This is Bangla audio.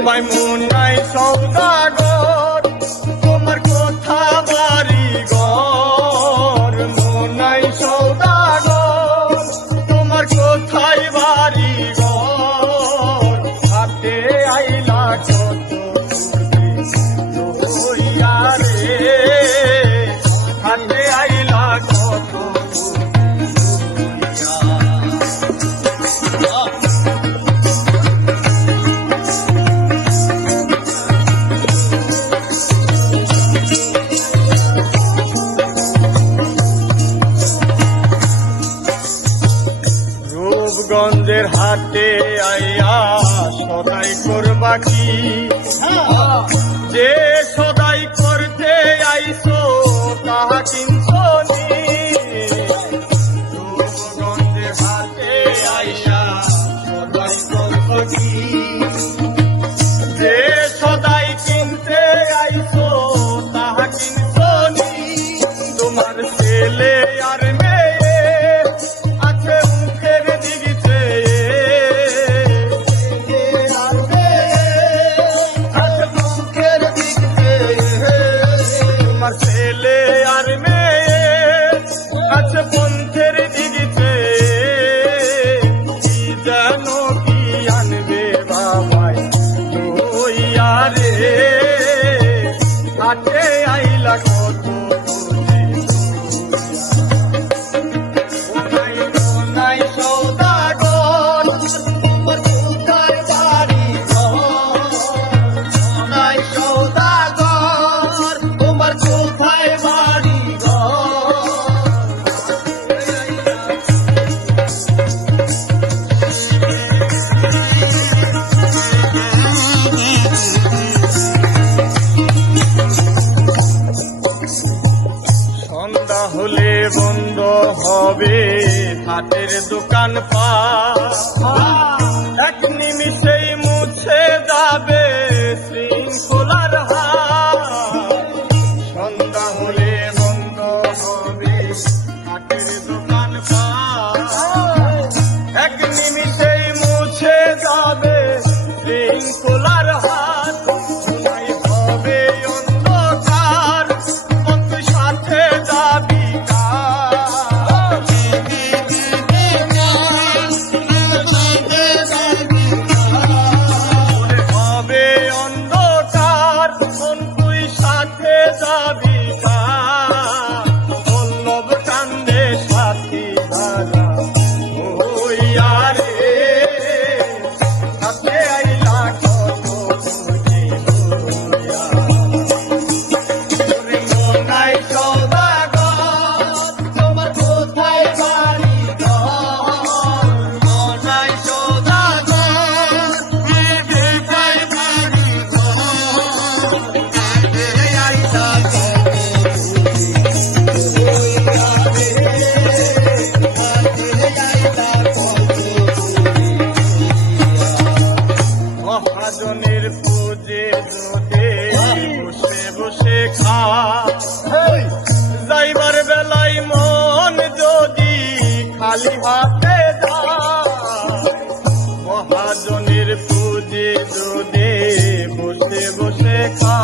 তোমায় মুনাই সৌদাগর। রূপগঞ্জের হাটে আইয়া সদাই করবা কি? যে সদাই করতে আইসো তাহা কিনছো আইসো তাহা ছেলে হবে হাতের দোকান পা এক নিমিষেই মুছে যাবে শৃঙ্খলার হাত সন্ধ্যা হলে বন্ধ হবে হাটের দোকান পা মহাজনের পুজে দুধে বসে বসে খা যাইবার বেলায় মন যদি খালি হাতে মহাজনের পুজে দুধে বসে বসে খা